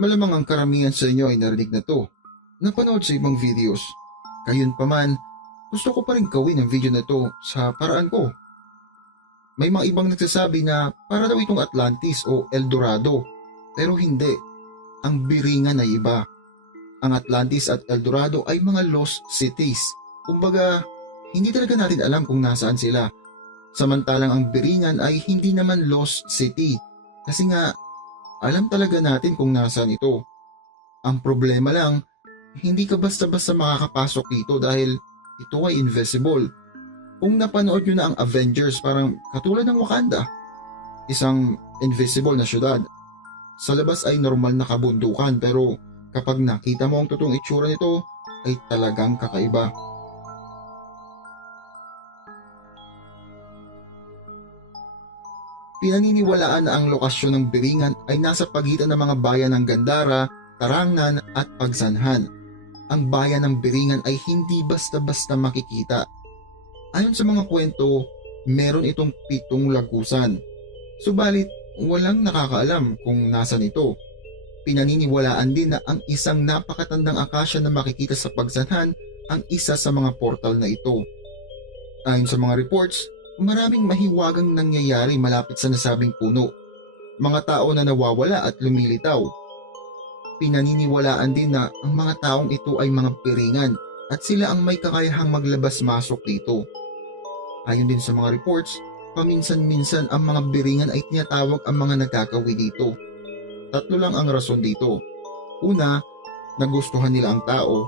Malamang ang karamihan sa inyo ay narinig na to, napanood sa ibang videos. Gayunpaman, gusto ko pa rin gawin ang video na to sa paraan ko. May mga ibang nagsasabi na para daw itong Atlantis o El Dorado, pero hindi. Ang biringan ay iba. Ang Atlantis at El Dorado ay mga lost cities. Kumbaga, hindi talaga natin alam kung nasaan sila. Samantalang ang biringan ay hindi naman lost city. Kasi nga, alam talaga natin kung nasaan ito. Ang problema lang, hindi ka basta-basta makakapasok dito dahil ito ay invisible. Kung napanood nyo na ang Avengers, parang katulad ng Wakanda. Isang invisible na syudad. Sa labas ay normal na kabundukan pero kapag nakita mo ang totoong itsura nito ay talagang kakaiba. Pinaniniwalaan na ang lokasyon ng Biringan ay nasa pagitan ng mga bayan ng Gandara, Tarangan at Pagsanhan. Ang bayan ng Biringan ay hindi basta-basta makikita. Ayon sa mga kwento, meron itong 7 lagusan. Subalit, walang nakakaalam kung nasan ito. Pinaniniwalaan din na ang isang napakatandang akasya na makikita sa Pagsanhan ang isa sa mga portal na ito. Ayon sa mga reports, maraming mahiwagang nangyayari malapit sa nasabing puno. Mga tao na nawawala at lumilitaw. Pinaniniwalaan din na ang mga taong ito ay mga piringan at sila ang may kakayahang maglabas-masok dito. Ayon din sa mga reports, paminsan-minsan ang mga biringan ay tinatawag ang mga nagkakawi dito. 3 lang ang rason dito. Una, nagustuhan nila ang tao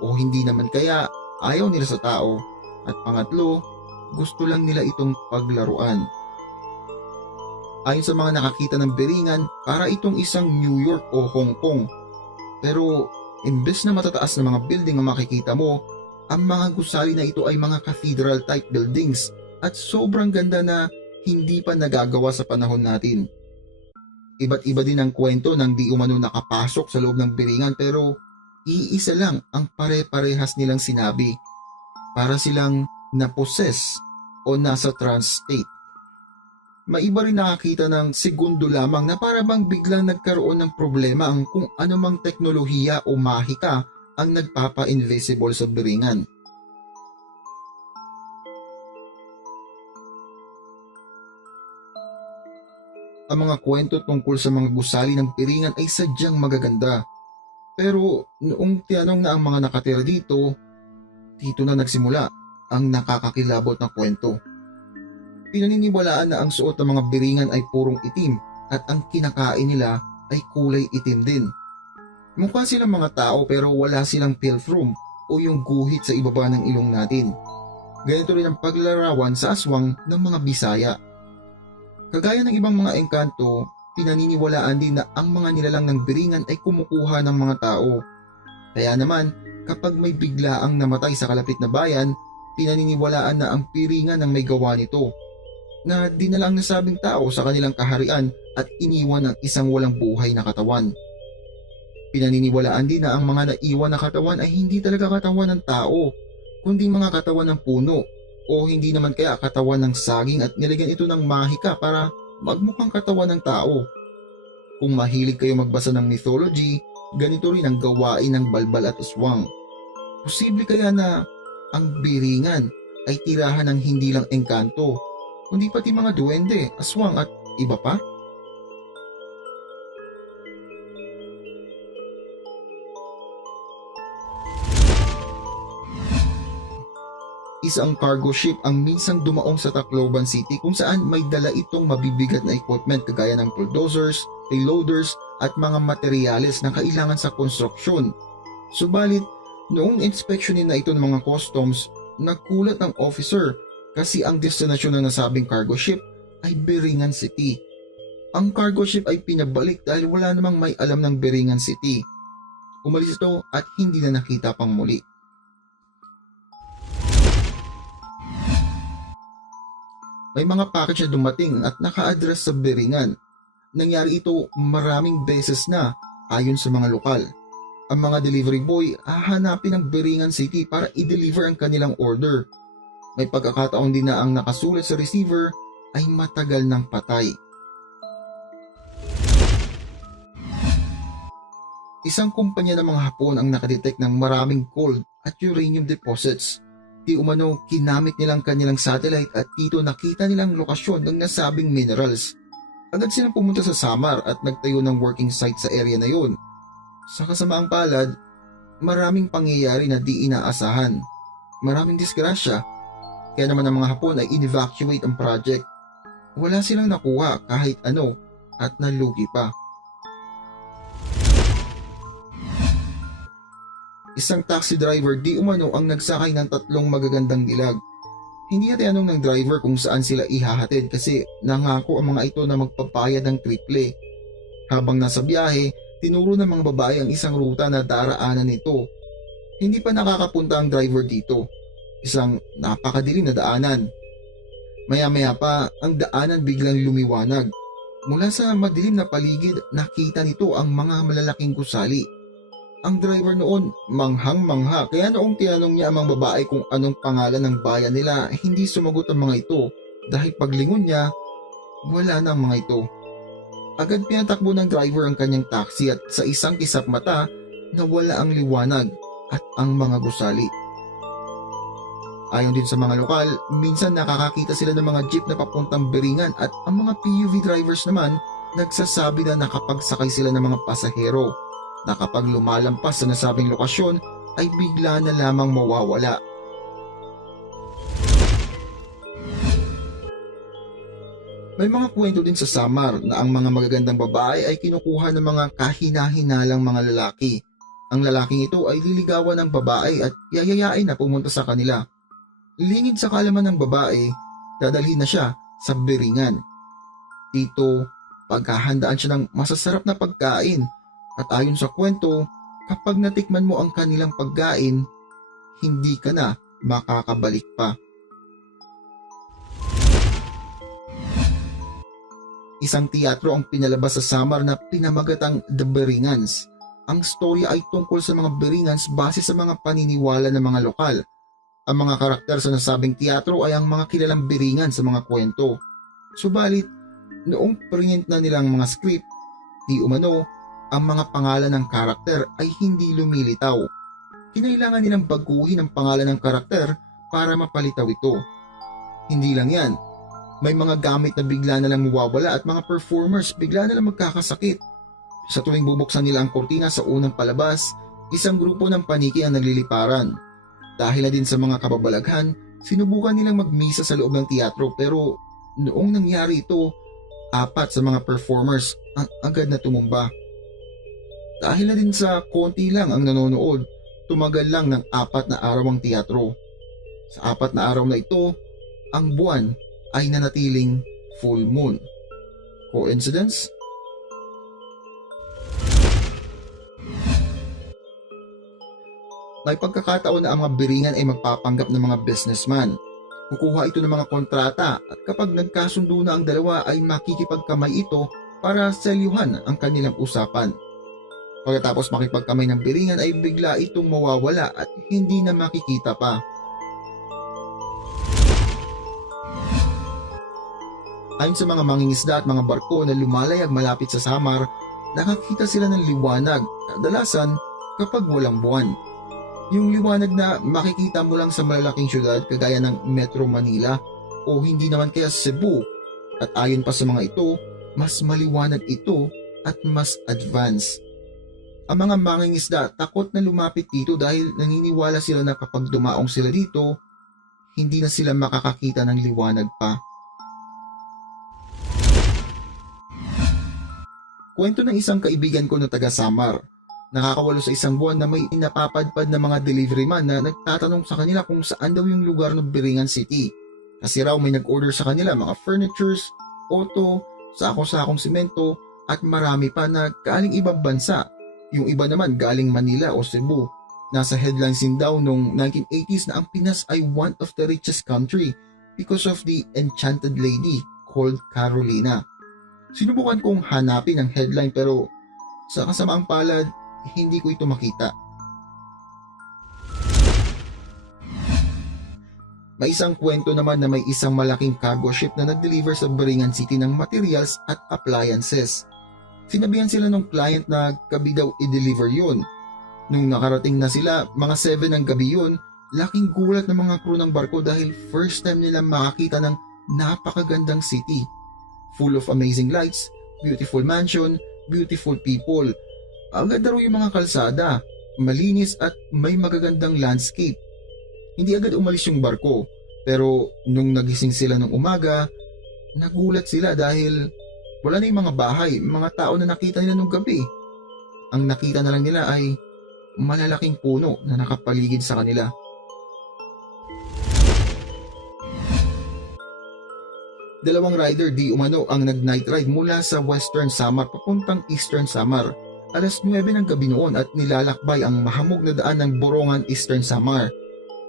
o hindi naman kaya ayaw nila sa tao. At pangatlo, gusto lang nila itong paglaruan. Ayon sa mga nakakita ng biringan, para itong isang New York o Hong Kong. Pero imbes na matataas na mga building ang makikita mo, ang mga gusali na ito ay mga cathedral type buildings at sobrang ganda na hindi pa nagagawa sa panahon natin. Iba't iba din ang kwento ng di umano nakapasok sa loob ng biringan pero iisa lang ang pare-parehas nilang sinabi. Para silang na-possess o nasa trance state. Maiba rin nakakita ng segundo lamang na para bang biglang nagkaroon ng problema ang kung anumang teknolohiya o mahika ang nagpapa-invisible sa biringan. Ang mga kwento tungkol sa mga gusali ng piringan ay sadyang magaganda. Pero noong tinanong na ang mga nakatira dito na nagsimula ang nakakakilabot na kwento. Pinaniniwalaan na ang suot ng mga biringan ay purong itim at ang kinakain nila ay kulay itim din. Mukha silang mga tao pero wala silang philtrum o yung guhit sa ibaba ng ilong natin. Ganito rin ang paglarawan sa aswang ng mga Bisaya. Kagaya ng ibang mga engkanto, pinaniniwalaan din na ang mga nilalang ng biringan ay kumukuha ng mga tao. Kaya naman, kapag may biglaang namatay sa kalapit na bayan, pinaniniwalaan na ang piringan ang may gawa nito, na dinala ang nasabing tao sa kanilang kaharian at iniwan ang isang walang buhay na katawan. Pinaniniwalaan din na ang mga naiwan na katawan ay hindi talaga katawan ng tao, kundi mga katawan ng puno o hindi naman kaya katawan ng saging at nilagyan ito ng mahika para magmukhang katawan ng tao. Kung mahilig kayo magbasa ng mythology, ganito rin ang gawain ng balbal at aswang. Posible kaya na ang biringan ay tirahan ng hindi lang engkanto, kundi pati mga duwende, aswang at iba pa? Isang cargo ship ang minsang dumaong sa Tacloban City kung saan may dala itong mabibigat na equipment kagaya ng bulldozers, payloaders at mga materyales na kailangan sa konstruksyon. Subalit, noong inspeksyonin na ito ng mga customs, nagkulat ang officer kasi ang destinasyon ng nasabing cargo ship ay Biringan City. Ang cargo ship ay pinabalik dahil wala namang may alam ng Biringan City. Umalis ito at hindi na nakita pang muli. May mga package na dumating at naka-address sa Biringan. Nangyari ito maraming beses na ayon sa mga lokal. Ang mga delivery boy hahanapin ang Biringan City para i-deliver ang kanilang order. May pagkakataon din na ang nakasulat sa receiver ay matagal ng patay. Isang kumpanya ng mga Hapon ang nakadetect ng maraming gold at uranium deposits. Di umano kinamit nilang kanilang satellite at dito nakita nilang lokasyon ng nasabing minerals. Agad silang pumunta sa Samar at nagtayo ng working site sa area na yun. Sa kasamaang palad, maraming pangyayari na di inaasahan. Maraming disgrasya. Kaya naman ang mga Hapon ay in-evacuate ang project. Wala silang nakuha kahit ano at nalugi pa. Isang taxi driver di umano ang nagsakay ng 3 magagandang dilag. Hindi niya tinanong ng driver kung saan sila ihahatid kasi nangako ang mga ito na magpapayad ng triple. Habang nasa biyahe, tinuro ng mga babae ang isang ruta na daraanan nito. Hindi pa nakakapunta ang driver dito. Isang napakadilim na daanan. Maya-maya pa, ang daanan biglang lumiwanag. Mula sa madilim na paligid, nakita nito ang mga malalaking gusali. Ang driver noon, manghang-mangha, kaya noong tinanong niya ang mga babae kung anong pangalan ng bayan nila, hindi sumagot ang mga ito dahil paglingon niya, wala na ang mga ito. Agad pinatakbo ng driver ang kanyang taxi at sa isang kisap mata, nawala ang liwanag at ang mga gusali. Ayon din sa mga lokal, minsan nakakakita sila ng mga jeep na papuntang Beringan at ang mga PUV drivers naman nagsasabi na nakapagsakay sila ng mga pasahero na kapag lumalampas sa nasabing lokasyon ay bigla na lamang mawawala. May mga kwento din sa Samar na ang mga magagandang babae ay kinukuha ng mga kahina-hinalang mga lalaki. Ang lalaking ito ay liligawan ng babae at yayayain na pumunta sa kanila. Lingid sa kaalaman ng babae, dadalhin na siya sa Beringan. Dito, paghahandaan siya ng masasarap na pagkain. At ayon sa kwento, kapag natikman mo ang kanilang pagkain, hindi ka na makakabalik pa. Isang teatro ang pinalabas sa Samar na pinamagatang The Beringans. Ang storya ay tungkol sa mga Beringans base sa mga paniniwala ng mga lokal. Ang mga karakter sa nasabing teatro ay ang mga kilalang Beringan sa mga kwento. Subalit, noong print na nilang mga script, di umano, ang mga pangalan ng karakter ay hindi lumilitaw. Kinailangan nilang baguhin ang pangalan ng karakter para mapalitaw ito. Hindi lang yan, may mga gamit na bigla na lang mawawala at mga performers bigla na lang magkakasakit. Sa tuwing bubuksan nila ang kortina sa unang palabas, isang grupo ng paniki ang nagliliparan. Dahil na din sa mga kababalaghan, sinubukan nilang magmisa sa loob ng teatro pero noong nangyari ito, 4 sa mga performers ang agad na tumumba. Dahil na din sa konti lang ang nanonood, tumagal lang ng 4 na araw ang teatro. Sa 4 na araw na ito, ang buwan ay nanatiling full moon. Coincidence? May pagkakataon na ang mga Beringan ay magpapanggap ng mga businessman. Kukuha ito ng mga kontrata at kapag nagkasundo na ang dalawa ay makikipagkamay ito para selyuhan ang kanilang usapan. Pagkatapos makipagkamay ng Beringan ay bigla itong mawawala at hindi na makikita pa. Ayon sa mga mangingisda at mga barko na lumalayag malapit sa Samar, nakakita sila ng liwanag, kadalasan kapag walang buwan. Yung liwanag na makikita mo lang sa malalaking syudad kagaya ng Metro Manila o hindi naman kaya Cebu. At ayon pa sa mga ito, mas maliwanag ito at mas advanced. Ang mga mangingisda takot na lumapit dito dahil naniniwala sila na kapag dumaong sila dito, hindi na sila makakakita ng liwanag pa. Kwento ng isang kaibigan ko na taga Samar. Nakakawalo sa isang buwan na may inapapadpad na mga delivery man na nagtatanong sa kanila kung saan daw yung lugar ng Beringan City. Kasi raw may nag-order sa kanila mga furnitures, auto, sako-sakong simento at marami pa na galing ibang bansa. Yung iba naman galing Manila o Cebu. Nasa headlines din daw noong 1980s na ang Pinas ay one of the richest country because of the enchanted lady called Carolina. Sinubukan kong hanapin ang headline pero sa kasamaang palad, hindi ko ito makita. May isang kwento naman na may isang malaking cargo ship na nag-deliver sa Beringan City ng materials at appliances. Sinabihan sila ng client na gabi daw i-deliver yun. Nung nakarating na sila, mga 7 ng gabi yun, laking gulat ng mga crew ng barko dahil first time nila makakita ng napakagandang city. Full of amazing lights, beautiful mansion, beautiful people. Agad daw yung mga kalsada, malinis at may magagandang landscape. Hindi agad umalis yung barko, pero nung nagising sila ng umaga, nagulat sila dahil wala na yung mga bahay, mga tao na nakita nila nung gabi. Ang nakita na lang nila ay malalaking puno na nakapaligid sa kanila. Dalawang rider di umano ang nag-night ride mula sa Western Samar papuntang Eastern Samar. Alas 9 ng gabi noon at nilalakbay ang mahamog na daan ng Borongan Eastern Samar.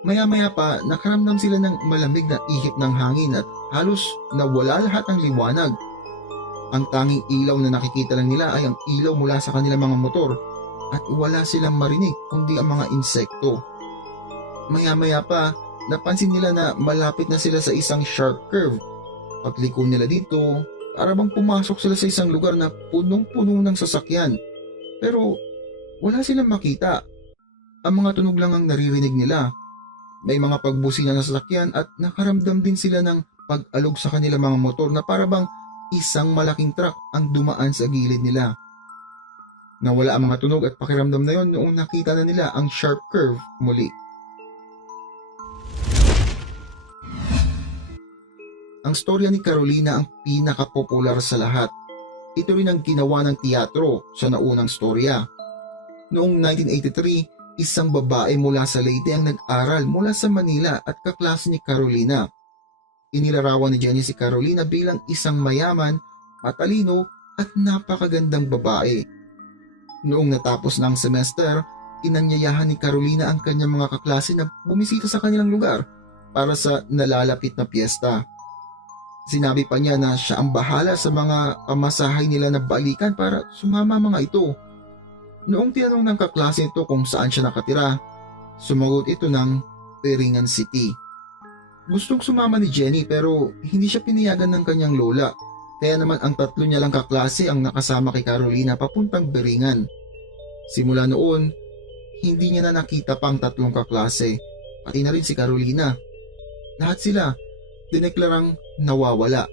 Maya-maya pa nakaramdam sila ng malamig na ihip ng hangin at halos nawala lahat ng liwanag. Ang tanging ilaw na nakikita lang nila ay ang ilaw mula sa kanilang mga motor at wala silang marinig kundi ang mga insekto. Maya-maya pa napansin nila na malapit na sila sa isang sharp curve. Pagliko nila dito, para bang pumasok sila sa isang lugar na punong-puno ng sasakyan. Pero wala silang makita. Ang mga tunog lang ang naririnig nila. May mga pagbusina ng sasakyan at nakaramdam din sila ng pag-alog sa kanilang mga motor na para bang isang malaking truck ang dumaan sa gilid nila. Nawala ang mga tunog at pakiramdam na yon noong nakita na nila ang sharp curve muli. Ang storya ni Carolina ang pinaka-popular sa lahat. Ito rin ang ginawa ng teatro sa naunang storya. Noong 1983, isang babae mula sa Leyte ang nag-aral mula sa Manila at kaklase ni Carolina. Inilarawan ni Jenny si Carolina bilang isang mayaman, matalino at napakagandang babae. Noong natapos na ang semester, inanyayahan ni Carolina ang kanyang mga kaklase na bumisita sa kanilang lugar para sa nalalapit na piyesta. Sinabi pa niya na siya ang bahala sa mga pamasahay nila na balikan para sumama mga ito. Noong tinanong ng kaklase ito kung saan siya nakatira, sumagot ito ng Peringan City. Gustong sumama ni Jenny pero hindi siya pinayagan ng kanyang lola. Kaya naman ang tatlo niya lang kaklase ang nakasama kay Carolina papuntang Beringan. Simula noon, hindi niya na nakita pang tatlong kaklase, pati na rin si Carolina. Lahat sila dineklarang nawawala.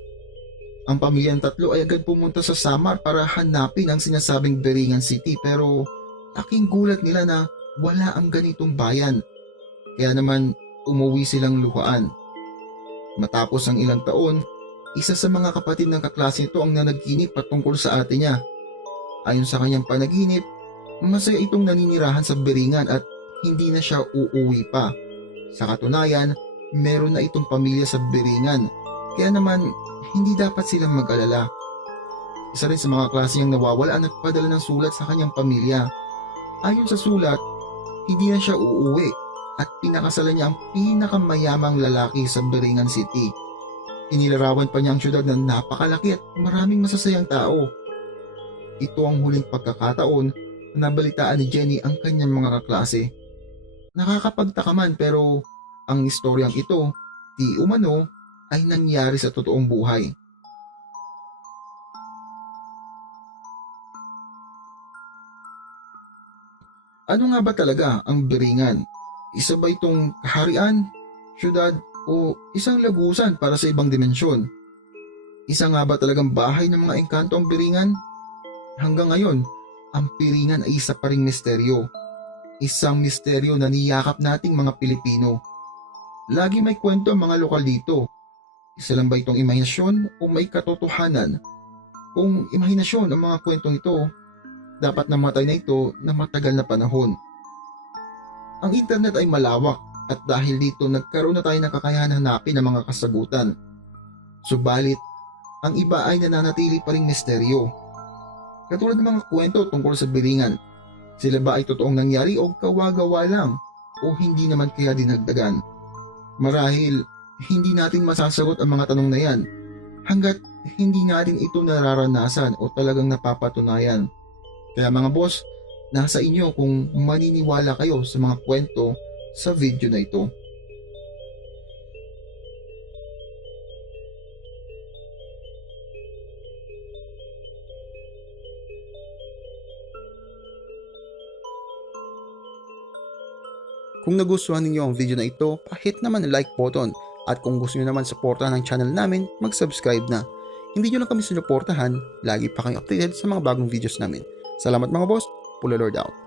Ang pamilyang tatlo ay agad pumunta sa Samar para hanapin ang sinasabing Beringan City pero laking gulat nila na wala ang ganitong bayan. Kaya naman umuwi silang luhaan. Matapos ang ilang taon, isa sa mga kapatid ng kaklase ito ang nanaginip patungkol sa ate niya. Ayon sa kanyang panaginip, masaya itong naninirahan sa Beringan at hindi na siya uuwi pa. Sa katunayan, meron na itong pamilya sa Beringan, kaya naman hindi dapat silang mag-alala. Isa rin sa mga klase niyang nawawala ang nagpadala ng sulat sa kanyang pamilya. Ayon sa sulat, hindi na siya uuwi at pinakasalan niya ang pinakamayamang lalaki sa Beringan City. Inilarawan pa niya ang syudad na napakalaki at maraming masasayang tao. Ito ang huling pagkakataon na nabalitaan ni Jenny ang kanyang mga kaklase. Nakakapagtaka man pero ang istoryang ito, di umano, ay nangyari sa totoong buhay. Ano nga ba talaga ang Beringan? Isa ba itong kaharian, syudad o isang lagusan para sa ibang dimensyon? Isa nga ba talagang bahay ng mga engkanto ang Beringan? Hanggang ngayon, ang Beringan ay isa pa ring misteryo. Isang misteryo na niyakap nating mga Pilipino. Lagi may kwento ang mga lokal dito. Isa lang ba itong imahinasyon o may katotohanan? Kung imahinasyon ang mga kwentong ito, dapat namatay na ito na matagal na panahon. Ang internet ay malawak at dahil dito nagkaroon na tayo ng kakayahan hanapin ang mga kasagutan. Subalit, ang iba ay nananatili pa ring misteryo. Katulad ng mga kwento tungkol sa Beringan, sila ba ay totoong nangyari o kawa-gawa lang o hindi naman kaya dinagdagan? Marahil, hindi natin masasagot ang mga tanong na yan hanggat hindi natin ito nararanasan o talagang napapatunayan. Kaya mga boss, nasa inyo kung maniniwala kayo sa mga kwento sa video na ito. Kung nagustuhan ninyo ang video na ito, pa-hit naman ang like button. At kung gusto nyo naman suportahan ang channel namin, mag-subscribe na. Hindi nyo lang kami sinuportahan, lagi pa kayong updated sa mga bagong videos namin. Salamat mga boss, Pula Lord out.